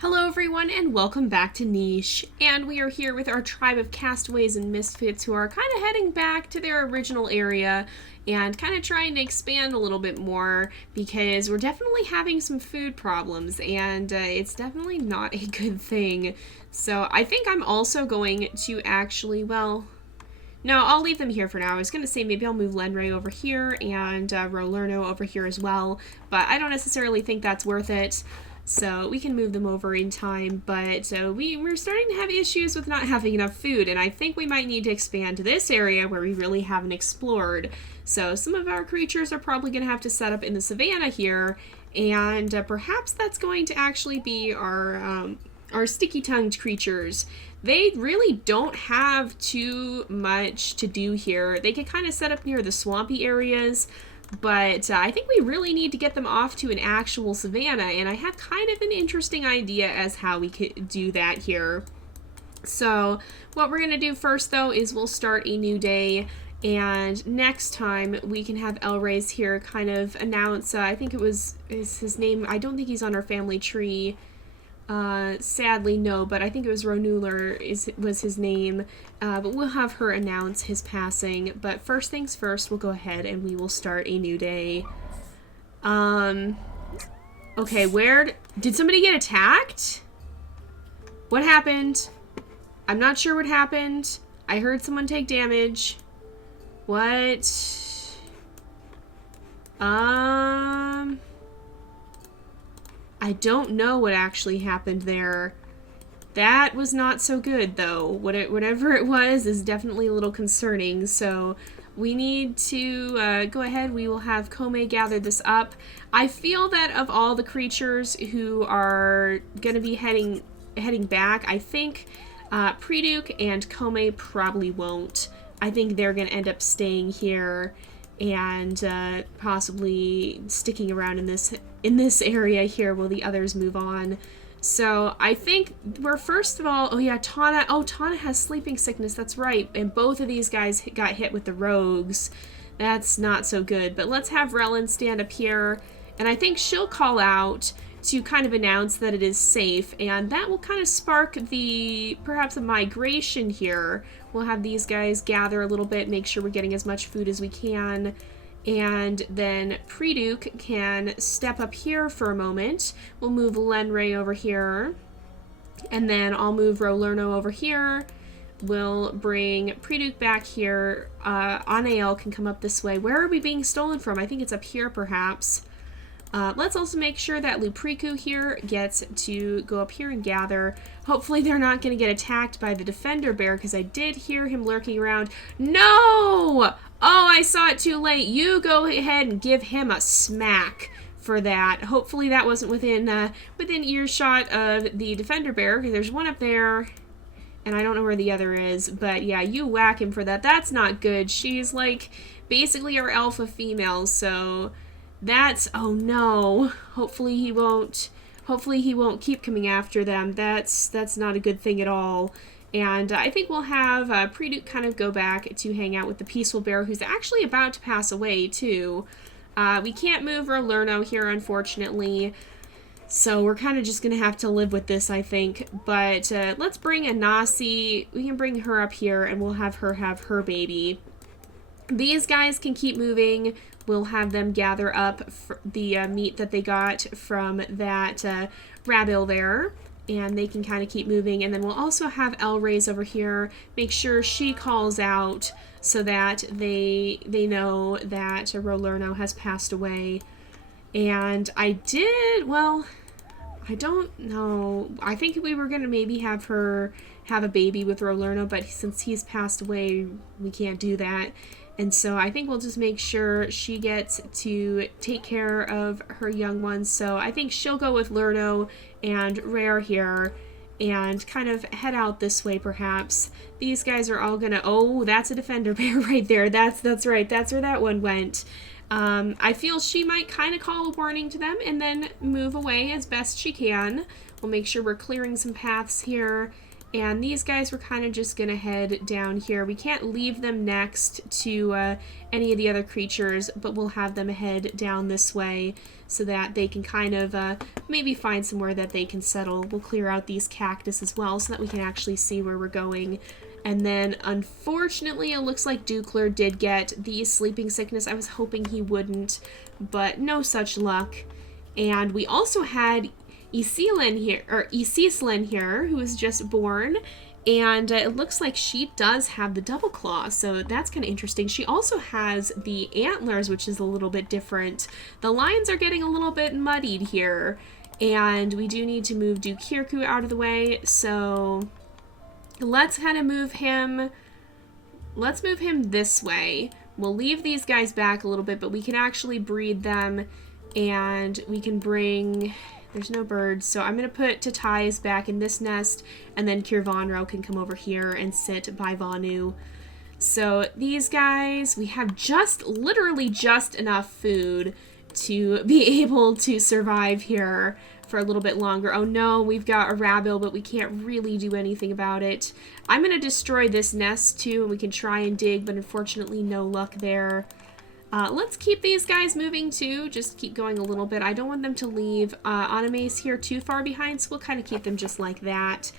Hello everyone and welcome back to Niche, and we are here with our tribe of castaways and misfits who are kind of heading back to their original area and kind of trying to expand a little bit more because we're definitely having some food problems and it's definitely not a good thing. So I think I'm also going to actually, no, I'll leave them here for now. I was going to say maybe I'll move Lenray over here and Rolerno over here as well, but I don't necessarily think that's worth it. So we can move them over in time, but we're starting to have issues with not having enough food, and I think we might need to expand this area where we really haven't explored. So some of our creatures are probably going to have to set up in the savannah here, and perhaps that's going to actually be our sticky-tongued creatures. They really don't have too much to do here. They can kind of set up near the swampy areas, but I think we really need to get them off to an actual savannah, and I have kind of an interesting idea as how we could do that here. So what we're going to do first, though, is we'll start a new day, and next time we can have Elrays here kind of announce, I think is his name, I don't think he's on our family tree. Sadly, no, but I think it was Ronuler was his name, but we'll have her announce his passing. But first things first, we'll go ahead and we will start a new day. Okay, did somebody get attacked? What happened? I'm not sure what happened. I heard someone take damage. What? I don't know what actually happened there. That was not so good, though. Whatever it was is definitely a little concerning, so we need to go ahead. We will have Kome gather this up. I feel that of all the creatures who are going to be heading back, I think Preduke and Kome probably won't. I think they're going to end up staying here and possibly sticking around in this area here while the others move on. So I think we're first of all, oh yeah, Tana. Oh, Tana has sleeping sickness, that's right. And both of these guys got hit with the rogues. That's not so good. But let's have Relin stand up here, and I think she'll call out to kind of announce that it is safe, and that will kind of spark perhaps a migration here. We'll have these guys gather a little bit, make sure we're getting as much food as we can, and then Preduke can step up here for a moment. We'll move Lenray over here, and then I'll move Rolerno over here. We'll bring Preduke back here. Anael can come up this way. Where are we being stolen from? I think it's up here, perhaps. Let's also make sure that Lupriku here gets to go up here and gather. Hopefully they're not going to get attacked by the defender bear, because I did hear him lurking around. No! Oh, I saw it too late. You go ahead and give him a smack for that. Hopefully that wasn't within earshot of the defender bear, because there's one up there, and I don't know where the other is. But yeah, you whack him for that. That's not good. She's like basically our alpha female, so that's, oh no. Hopefully he won't keep coming after them. That's not a good thing at all. And I think we'll have Preduke kind of go back to hang out with the peaceful bear, who's actually about to pass away too. We can't move Rolerno here, unfortunately, so we're kind of just gonna have to live with this, I think. But let's bring Anasi. We can bring her up here, and we'll have her baby. These guys can keep moving. We'll have them gather up the meat that they got from that Rabble there, and they can kind of keep moving. And then we'll also have Elrays over here. Make sure she calls out so that they know that Rolerno has passed away. And I don't know. I think we were going to maybe have her have a baby with Rolerno, but since he's passed away, we can't do that. And so I think we'll just make sure she gets to take care of her young ones. So I think she'll go with Lerno and Rare here and kind of head out this way, perhaps. These guys are all gonna, oh, that's a defender bear right there. That's right, that's where that one went. I feel she might kind of call a warning to them and then move away as best she can. We'll make sure we're clearing some paths here. And these guys, we're kind of just going to head down here. We can't leave them next to any of the other creatures, but we'll have them head down this way so that they can kind of maybe find somewhere that they can settle. We'll clear out these cactus as well so that we can actually see where we're going. And then, unfortunately, it looks like Dukler did get the sleeping sickness. I was hoping he wouldn't, but no such luck. And we also had Isislin here, who was just born, and it looks like she does have the double claw, so that's kind of interesting. She also has the antlers, which is a little bit different. The lines are getting a little bit muddied here, and we do need to move Dukirku out of the way, so let's kind of move him. Let's move him this way. We'll leave these guys back a little bit, but we can actually breed them, and we can bring... There's no birds, so I'm going to put Tatais back in this nest, and then Kirvanro can come over here and sit by Vanu. So these guys, we have literally just enough food to be able to survive here for a little bit longer. Oh no, we've got a Rabble, but we can't really do anything about it. I'm going to destroy this nest too, and we can try and dig, but unfortunately no luck there. Let's keep these guys moving too, just keep going a little bit. I don't want them to leave Animes here too far behind, so we'll kind of keep them just like that.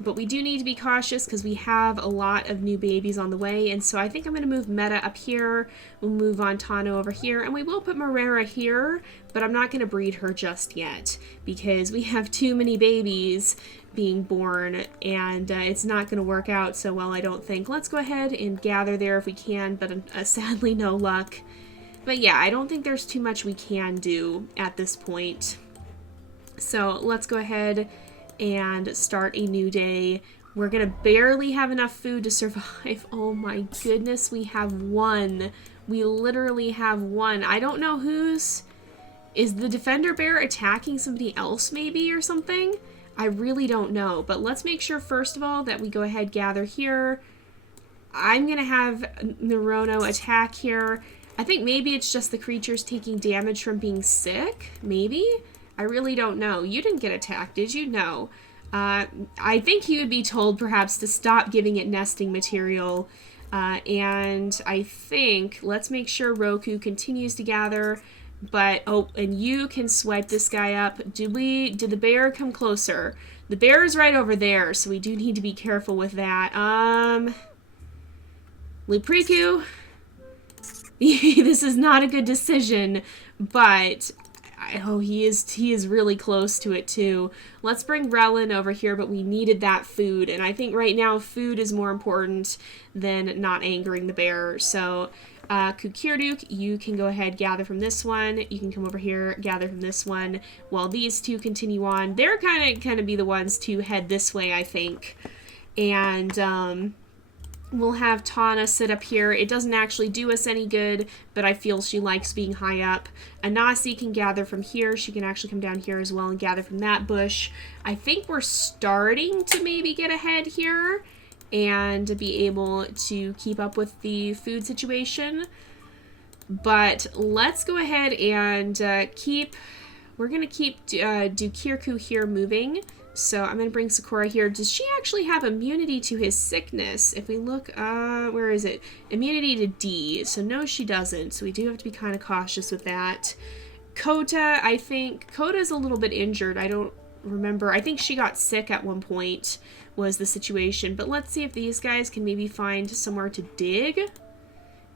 But we do need to be cautious because we have a lot of new babies on the way, and so I think I'm going to move Meta up here, we'll move on Tano over here, and we will put Marera here, but I'm not going to breed her just yet because we have too many babies being born, and it's not going to work out so well, I don't think. Let's go ahead and gather there if we can, but sadly no luck. But yeah, I don't think there's too much we can do at this point. So let's go ahead and start a new day. We're gonna barely have enough food to survive. Oh my goodness, we have one. We literally have one. I don't know who's... Is the defender bear attacking somebody else maybe or something? I really don't know. But let's make sure first of all that we go ahead, gather here. I'm gonna have Nerono attack here. I think maybe it's just the creatures taking damage from being sick, maybe? I really don't know. You didn't get attacked, did you? No. I think he would be told perhaps to stop giving it nesting material. And I think, let's make sure Roku continues to gather. But, oh, and you can swipe this guy up. Did the bear come closer? The bear is right over there, so we do need to be careful with that. Lupriku. This is not a good decision, but oh, he is really close to it too. Let's bring Relin over here, but we needed that food, and I think right now food is more important than not angering the bear. So Kukirduk, you can go ahead, gather from this one. You can come over here, gather from this one. While these two continue on, they're kind of be the ones to head this way, I think. And we'll have Tana sit up here. It doesn't actually do us any good, but I feel she likes being high up. Anasi can gather from here. She can actually come down here as well and gather from that bush. I think we're starting to maybe get ahead here and be able to keep up with the food situation. But let's go ahead and we're going to keep Dukirku here moving. So I'm going to bring Sakura here. Does she actually have immunity to his sickness? If we look, where is it? Immunity to D. So no, she doesn't. So we do have to be kind of cautious with that. Kota, I think, Kota's a little bit injured. I don't remember. I think she got sick at one point was the situation. But let's see if these guys can maybe find somewhere to dig.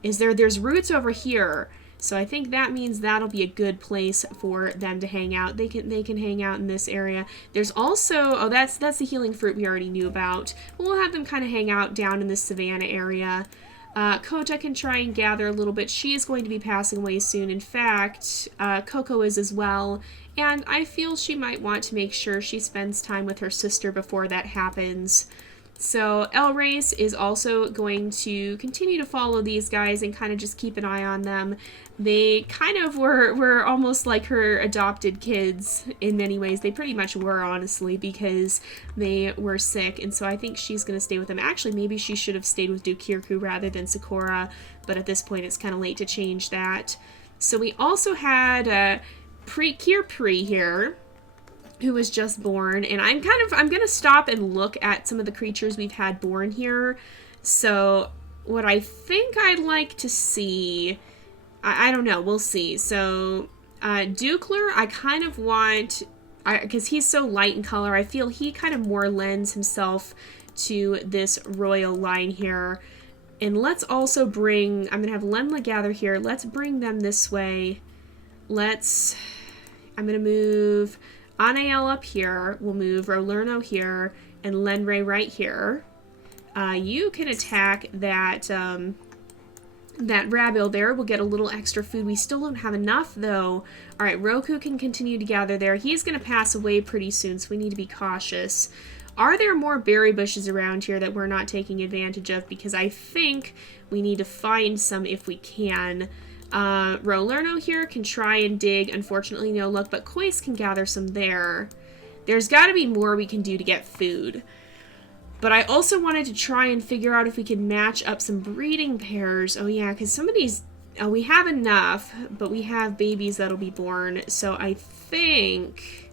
There's roots over here. So I think that means that'll be a good place for them to hang out. They can hang out in this area. There's also, oh, that's the healing fruit we already knew about. We'll have them kind of hang out down in the savannah area. Kota can try and gather a little bit. She is going to be passing away soon. In fact, Coco is as well. And I feel she might want to make sure she spends time with her sister before that happens. So Elrace is also going to continue to follow these guys and kind of just keep an eye on them. They kind of were almost like her adopted kids in many ways. They pretty much were, honestly, because they were sick. And so I think she's going to stay with them. Actually, maybe she should have stayed with Dukirku rather than Sakura. But at this point, it's kind of late to change that. So we also had Kirpri here, who was just born. And I'm going to stop and look at some of the creatures we've had born here. So what I think I'd like to see, I don't know, we'll see. So Dukler, I kind of want, because he's so light in color, I feel he kind of more lends himself to this royal line here. And let's also bring, I'm going to have Lenla gather here. Let's bring them this way. I'm going to move Anael up here. We'll move Rolerno here and Lenray right here. You can attack that that Rabil there. We'll get a little extra food. We still don't have enough, though. All right, Roku can continue to gather there. He's going to pass away pretty soon, so we need to be cautious. Are there more berry bushes around here that we're not taking advantage of? Because I think we need to find some if we can. Rolerno here can try and dig. Unfortunately, no luck, but Kois can gather some there. There's got to be more we can do to get food. But I also wanted to try and figure out if we could match up some breeding pairs. Oh yeah, because some of these, we have enough, but we have babies that'll be born. So I think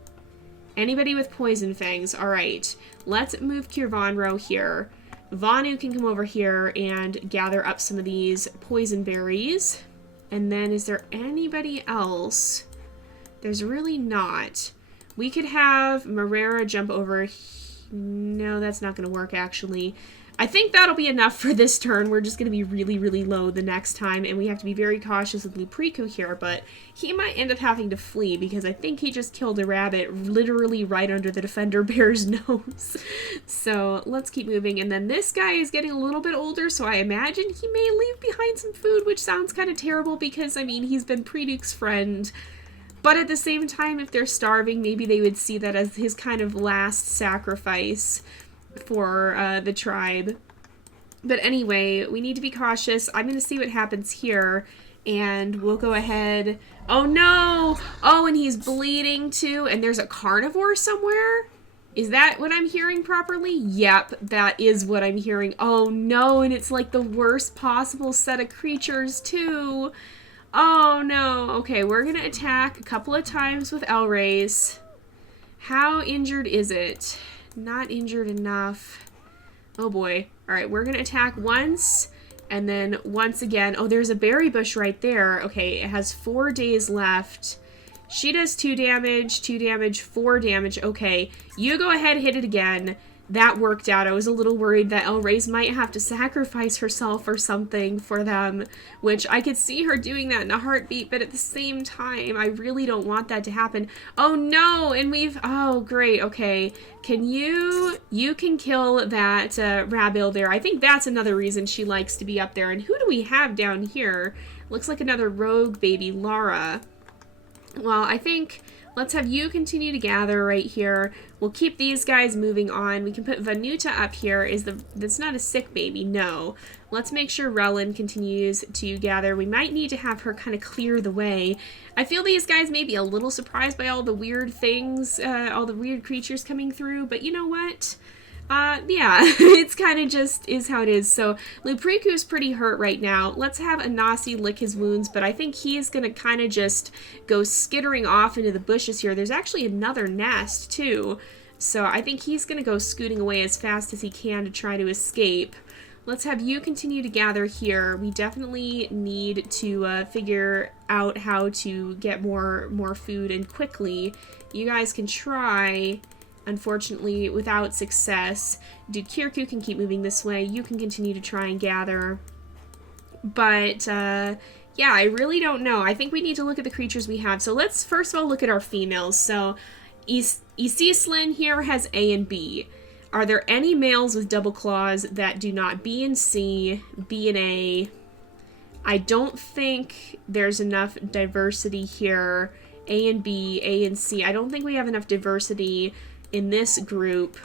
anybody with poison fangs. All right, let's move Kirvanro here. Vanu can come over here and gather up some of these poison berries. And then is there anybody else? There's really not. We could have Marrera jump over here. No, that's not going to work, actually. I think that'll be enough for this turn. We're just going to be really, really low the next time, and we have to be very cautious with Lupriku here, but he might end up having to flee because I think he just killed a rabbit literally right under the Defender Bear's nose. So let's keep moving, and then this guy is getting a little bit older, so I imagine he may leave behind some food, which sounds kind of terrible because, I mean, he's been Preduke's friend. But at the same time, if they're starving, maybe they would see that as his kind of last sacrifice for the tribe. But anyway, we need to be cautious. I'm going to see what happens here, and we'll go ahead. Oh, no! Oh, and he's bleeding, too, and there's a carnivore somewhere? Is that what I'm hearing properly? Yep, that is what I'm hearing. Oh, no, and it's like the worst possible set of creatures, too. Oh no. Okay, we're gonna attack a couple of times with Elrays. How injured is it? Not injured enough. Oh boy. Alright, we're gonna attack once, and then once again. Oh, there's a berry bush right there. Okay, it has 4 days left. She does 2 damage, 2 damage, 4 damage. Okay, you go ahead, hit it again. That worked out. I was a little worried that Elrays might have to sacrifice herself or something for them, which I could see her doing that in a heartbeat, but at the same time, I really don't want that to happen. Oh no, and oh great, okay. You can kill that Rabil there. I think that's another reason she likes to be up there. And who do we have down here? Looks like another rogue baby, Lara. Well, I think let's have you continue to gather right here. We'll keep these guys moving on. We can put Vanuta up here. That's not a sick baby, no. Let's make sure Relin continues to gather. We might need to have her kind of clear the way. I feel these guys may be a little surprised by all the weird things, all the weird creatures coming through, but you know what? Yeah, it's kind of just is how it is. So Lupriku's pretty hurt right now. Let's have Anasi lick his wounds, but I think he's going to kind of just go skittering off into the bushes here. There's actually another nest, too. So I think he's going to go scooting away as fast as he can to try to escape. Let's have you continue to gather here. We definitely need to figure out how to get more food and quickly. You guys can try. Unfortunately, without success. Dude, Kirku can keep moving this way. You can continue to try and gather. But, yeah, I really don't know. I think we need to look at the creatures we have. So let's first of all look at our females. So, Isislin here has A and B. Are there any males with double claws that do not B and C, B and A? I don't think there's enough diversity here. A and B, A and C. I don't think we have enough diversity in this group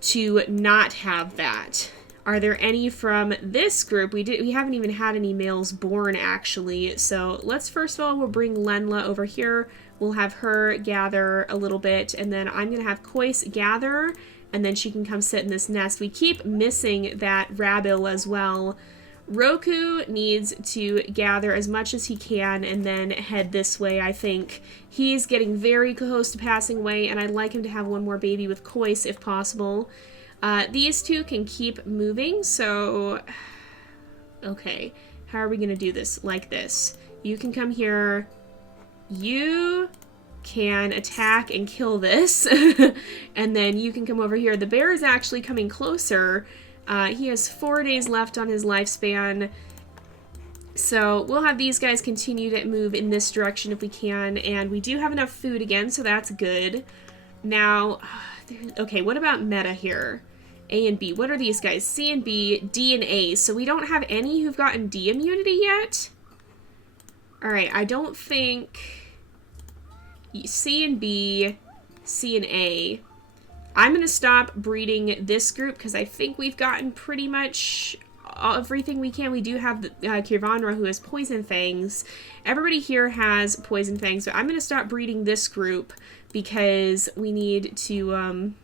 to not have that. Are there any from this group? We haven't even had any males born, actually. So let's first of all, we'll bring Lenla over here. We'll have her gather a little bit, and then I'm going to have Kois gather, and then she can come sit in this nest. We keep missing that Rabil as well. Roku needs to gather as much as he can and then head this way, I think. He's getting very close to passing away, and I'd like him to have one more baby with Kois if possible. These two can keep moving, so... Okay, how are we going to do this? Like this. You can come here. You can attack and kill this. And then you can come over here. The bear is actually coming closer. He has 4 days left on his lifespan. So we'll have these guys continue to move in this direction if we can. And we do have enough food again, so that's good. Now, okay, what about meta here? A and B. What are these guys? C and B, D and A. So we don't have any who've gotten D immunity yet? Alright, I don't think... C and B, C and A. I'm going to stop breeding this group because I think we've gotten pretty much everything we can. We do have Kirvanra who has Poison Fangs. Everybody here has Poison Fangs, so I'm going to stop breeding this group because we need to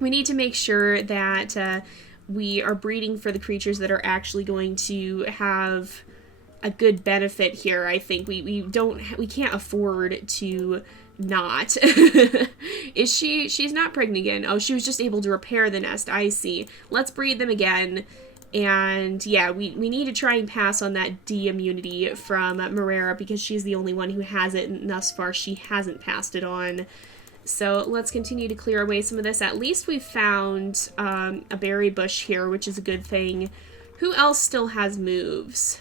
make sure that we are breeding for the creatures that are actually going to have a good benefit here. I think we can't afford to not. She's not pregnant again. Oh, she was just able to repair the nest. I see. Let's breed them again. And yeah, we need to try and pass on that D immunity from Marera because she's the only one who has it, and thus far she hasn't passed it on. So let's continue to clear away some of this. At least we found a berry bush here, which is a good thing. Who else still has moves?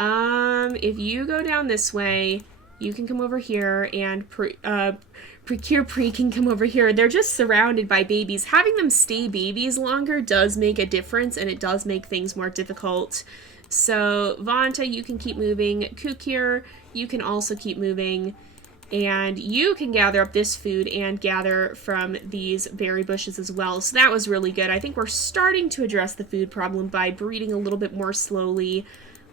If you go down this way, you can come over here, and Precure Pre can come over here. They're just surrounded by babies. Having them stay babies longer does make a difference, and it does make things more difficult. So, Vanta, you can keep moving. Kukir, you can also keep moving. And you can gather up this food and gather from these berry bushes as well. So that was really good. I think we're starting to address the food problem by breeding a little bit more slowly.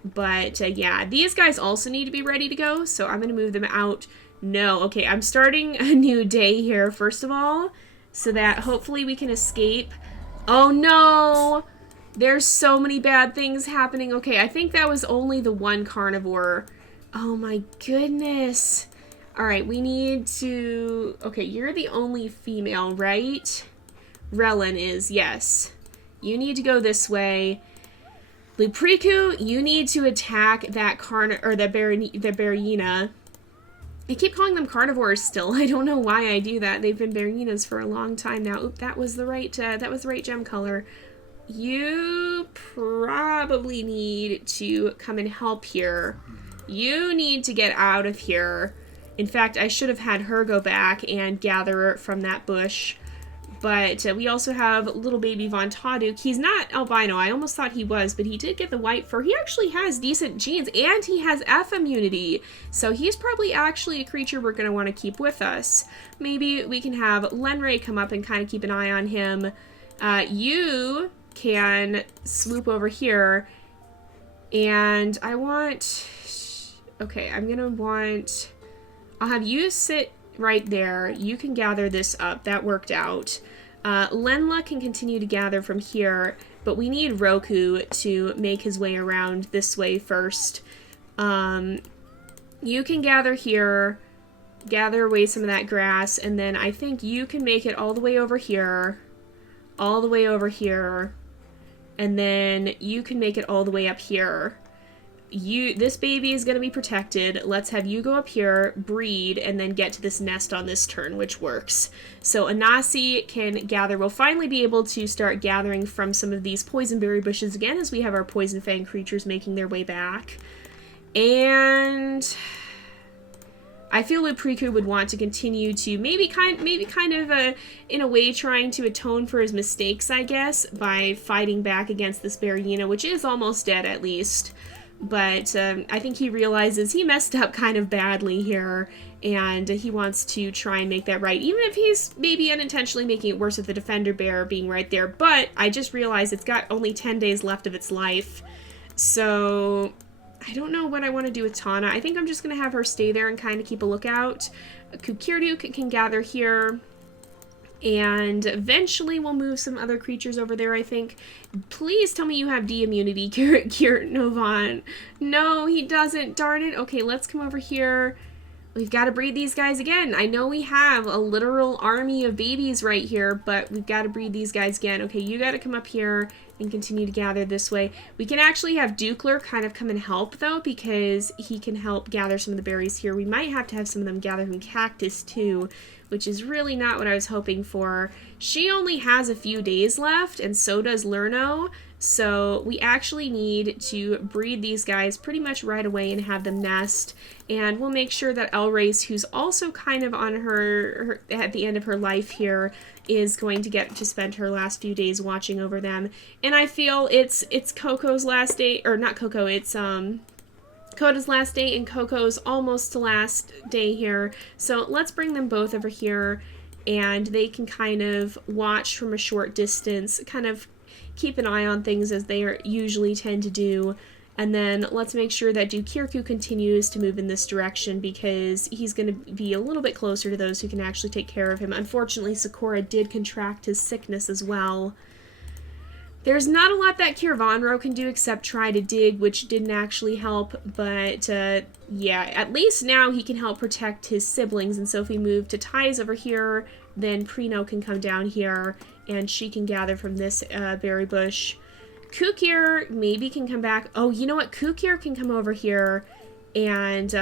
But yeah, these guys also need to be ready to go, so I'm going to move them out. No, okay, I'm starting a new day here, first of all, so that hopefully we can escape. Oh no! There's so many bad things happening. Okay, I think that was only the one carnivore. Oh my goodness. Alright, we need to... Okay, you're the only female, right? Relin is, yes. You need to go this way. Lupriku, you need to attack that the Berryina. I keep calling them carnivores still. I don't know why I do that. They've been Berryinas for a long time now. Oop, that was the right gem color. You probably need to come and help here. You need to get out of here. In fact, I should have had her go back and gather from that bush. But we also have little baby Von Taduk. He's not albino. I almost thought he was, but he did get the white fur. He actually has decent genes, and he has F immunity. So he's probably actually a creature we're going to want to keep with us. Maybe we can have Lenray come up and kind of keep an eye on him. You can swoop over here. And I want... Okay, I'm going to want... I'll have you sit right there. You can gather this up. That worked out. Lenla can continue to gather from here, but we need Roku to make his way around this way first. You can gather here, gather away some of that grass, and then I think you can make it all the way over here, and then you can make it all the way up here. This baby is going to be protected. Let's have you go up here, breed, and then get to this nest on this turn, which works. So Anasi can gather. We'll finally be able to start gathering from some of these poison berry bushes again as we have our poison fang creatures making their way back. And I feel Lupriku would want to continue to maybe kind of in a way trying to atone for his mistakes, I guess, by fighting back against this Berryina, which is almost dead at least. But I think he realizes he messed up kind of badly here, and he wants to try and make that right, even if he's maybe unintentionally making it worse with the Defender Bear being right there. But I just realized it's got only 10 days left of its life, so I don't know what I want to do with Tana. I think I'm just going to have her stay there and kind of keep a lookout. Kukirdu can gather here, And eventually we'll move some other creatures over there, I think. Please tell me you have D immunity, Novan. No, he doesn't. Darn it. Okay, let's come over here. We've got to breed these guys again. I know we have a literal army of babies right here, but we've got to breed these guys again. Okay, you got to come up here and continue to gather this way. We can actually have Dukler kind of come and help, though, because he can help gather some of the berries here. We might have to have some of them gather from Cactus, too, which is really not what I was hoping for. She only has a few days left, and so does Lerno. So we actually need to breed these guys pretty much right away and have them nest. And we'll make sure that Elrace, who's also kind of on her at the end of her life here, is going to get to spend her last few days watching over them. And I feel it's Coco's last day, or not Coco, it's Coda's last day and Coco's almost the last day here. So let's bring them both over here, and they can kind of watch from a short distance, kind of keep an eye on things as they usually tend to do. And then let's make sure that Dukirku continues to move in this direction, because he's going to be a little bit closer to those who can actually take care of him. Unfortunately, Sakura did contract his sickness as well. There's not a lot that Kirvanro can do except try to dig, which didn't actually help, but yeah, at least now he can help protect his siblings. And so if we move to Ties over here, then Prino can come down here and she can gather from this berry bush. Kukir maybe can come back. Oh, you know what? Kukir can come over here and,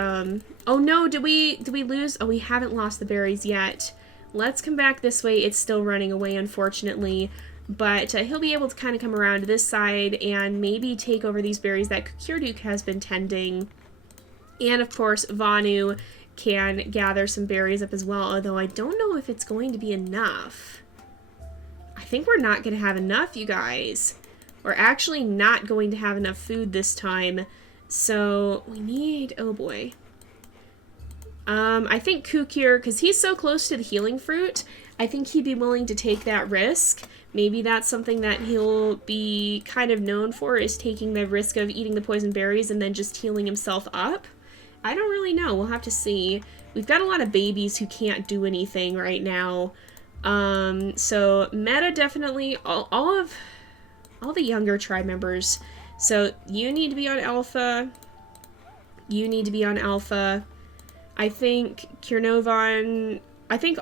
oh no, did we lose? Oh, we haven't lost the berries yet. Let's come back this way. It's still running away, unfortunately. But he'll be able to kind of come around to this side and maybe take over these berries that Kukirduk has been tending. And of course, Vanu can gather some berries up as well, although I don't know if it's going to be enough. I think we're not going to have enough, you guys. We're actually not going to have enough food this time. So we need, oh boy. I think Kukir, because he's so close to the healing fruit, I think he'd be willing to take that risk. Maybe that's something that he'll be kind of known for, is taking the risk of eating the poison berries and then just healing himself up. I don't really know. We'll have to see. We've got a lot of babies who can't do anything right now. So Meta definitely, all the younger tribe members. So you need to be on Alpha. You need to be on Alpha. I think Kirnovan, I think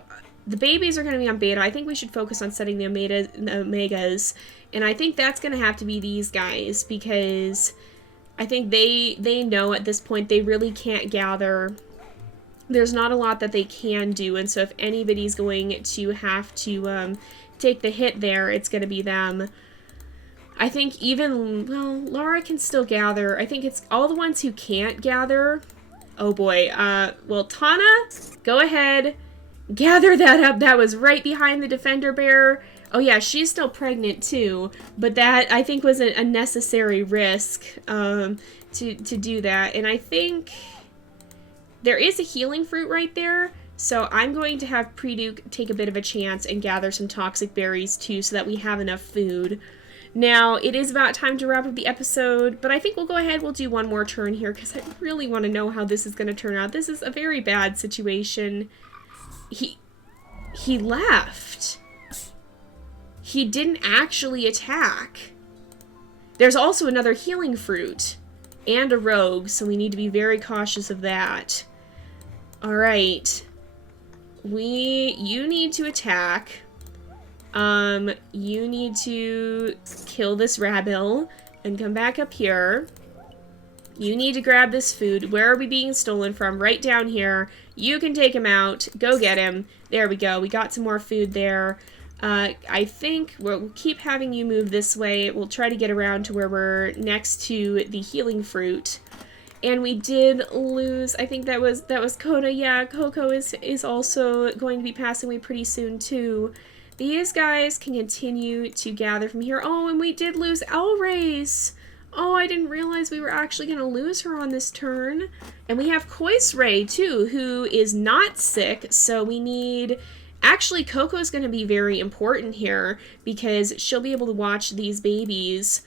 the babies are going to be on Beta. I think we should focus on setting the Omegas. And I think that's going to have to be these guys, because I think they know at this point they really can't gather. There's not a lot that they can do. And so if anybody's going to have to take the hit there, it's going to be them. I think even, well, Laura can still gather. I think it's all the ones who can't gather. Oh boy. Well, Tana, go ahead. Gather that up. That was right behind the Defender Bear. Oh yeah, she's still pregnant too. But that, I think, was a necessary risk to do that. And I think there is a healing fruit right there. So I'm going to have Preduke take a bit of a chance and gather some toxic berries too, so that we have enough food. Now, it is about time to wrap up the episode, but I think we'll go ahead, we'll do one more turn here, because I really want to know how this is going to turn out. This is a very bad situation. He left. He didn't actually attack. There's also another healing fruit and a rogue, so we need to be very cautious of that. Alright. You need to attack. You need to kill this Rabble and come back up here. You need to grab this food. Where are we being stolen from? Right down here. You can take him out. Go get him. There we go. We got some more food there. I think we'll keep having you move this way. We'll try to get around to where we're next to the healing fruit. And we did lose, I think that was Coda. Yeah, Coco is also going to be passing away pretty soon too. These guys can continue to gather from here. Oh, and we did lose Elrace. Oh, I didn't realize we were actually going to lose her on this turn. And we have Koisray, too, who is not sick. So we need... Actually, Coco's going to be very important here, because she'll be able to watch these babies.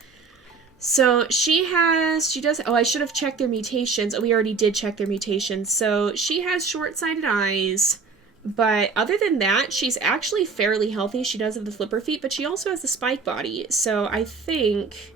So she does... Oh, I should have checked their mutations. Oh, we already did check their mutations. So she has short-sighted eyes. But other than that, she's actually fairly healthy. She does have the flipper feet, but she also has the spike body. So I think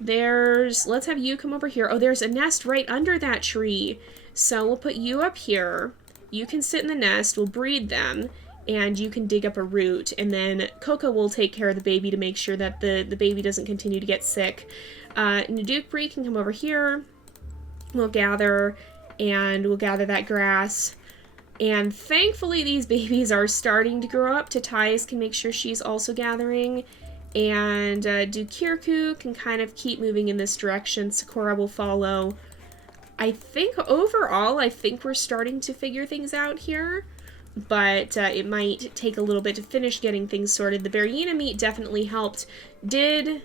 let's have you come over here. Oh, there's a nest right under that tree. So we'll put you up here. You can sit in the nest. We'll breed them. And you can dig up a root. And then Coco will take care of the baby to make sure that the baby doesn't continue to get sick. Nadukbri can come over here. We'll gather that grass. And thankfully these babies are starting to grow up. Tatayas can make sure she's also gathering. And Dukirku can kind of keep moving in this direction. Sakura will follow. I think overall, we're starting to figure things out here. But it might take a little bit to finish getting things sorted. The Bearina meat definitely helped. Oh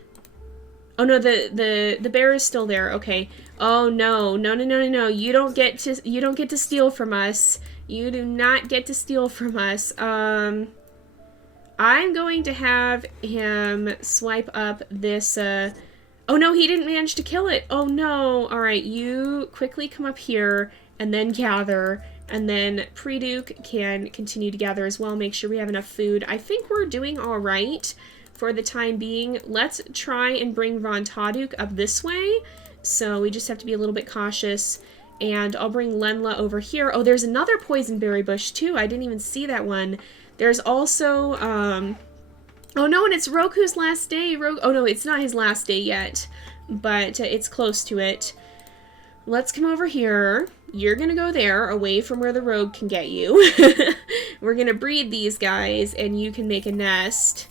no, the bear is still there. Okay. Oh no. No. You don't get to steal from us. You do not get to steal from us. I'm going to have him swipe up this, oh no, he didn't manage to kill it. Oh no. Alright, you quickly come up here and then gather. And then Pre-Duke can continue to gather as well. Make sure we have enough food. I think we're doing alright for the time being. Let's try and bring Von Taduk up this way. So we just have to be a little bit cautious. And I'll bring Lenla over here. Oh, there's another poison berry bush too. I didn't even see that one. There's also, oh no, and it's Roku's last day. Oh no, it's not his last day yet, but it's close to it. Let's come over here. You're gonna go there, away from where the rogue can get you. We're gonna breed these guys, and you can make a nest.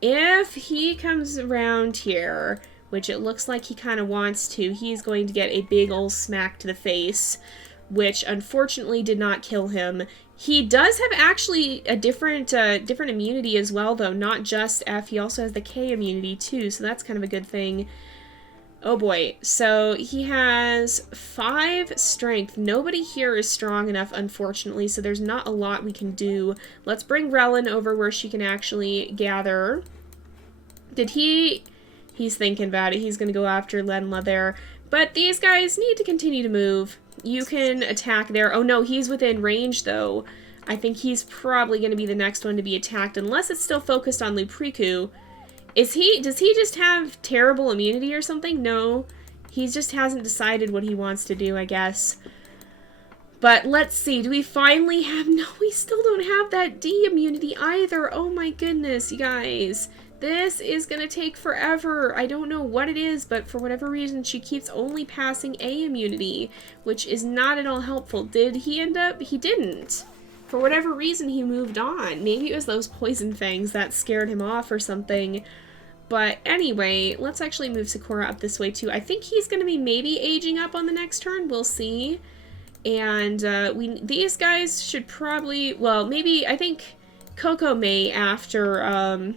If he comes around here, which it looks like he kind of wants to, he's going to get a big ol' smack to the face, which unfortunately did not kill him. He does have actually a different immunity as well, though, not just F. He also has the K immunity, too, so that's kind of a good thing. Oh boy, so he has 5 strength. Nobody here is strong enough, unfortunately, so there's not a lot we can do. Let's bring Relin over where she can actually gather. He's thinking about it. He's going to go after Lenla there. But these guys need to continue to move. You can attack there. Oh no, he's within range, though. I think he's probably going to be the next one to be attacked, unless it's still focused on Lupriku. Does he just have terrible immunity or something? No. He just hasn't decided what he wants to do, I guess. But let's see. Do we finally have... No, we still don't have that D immunity either. Oh my goodness, you guys. This is going to take forever. I don't know what it is, but for whatever reason, she keeps only passing A immunity, which is not at all helpful. Did he end up... He didn't. For whatever reason, he moved on. Maybe it was those poison fangs that scared him off or something. But anyway, let's actually move Sakura up this way too. I think he's going to be maybe aging up on the next turn. We'll see. And these guys should probably... Well, maybe... I think Coco may, after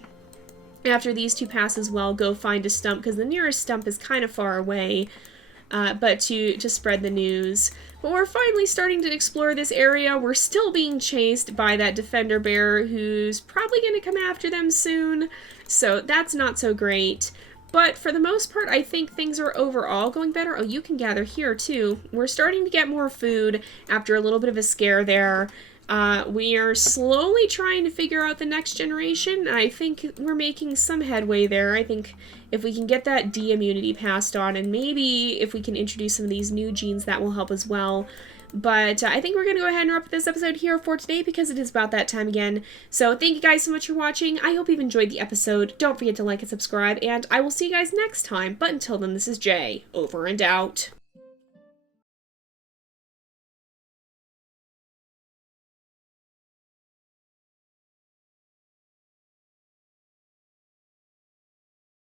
these two pass as well, go find a stump, because the nearest stump is kind of far away. But to spread the news. But we're finally starting to explore this area. We're still being chased by that defender bear who's probably going to come after them soon. So that's not so great. But for the most part, I think things are overall going better. Oh, you can gather here too. We're starting to get more food after a little bit of a scare there. We are slowly trying to figure out the next generation. I think we're making some headway there. I think if we can get that D immunity passed on, and maybe if we can introduce some of these new genes, that will help as well. But I think we're going to go ahead and wrap up this episode here for today, because it is about that time again. So thank you guys so much for watching. I hope you've enjoyed the episode. Don't forget to like and subscribe, and I will see you guys next time. But until then, this is Jay, over and out.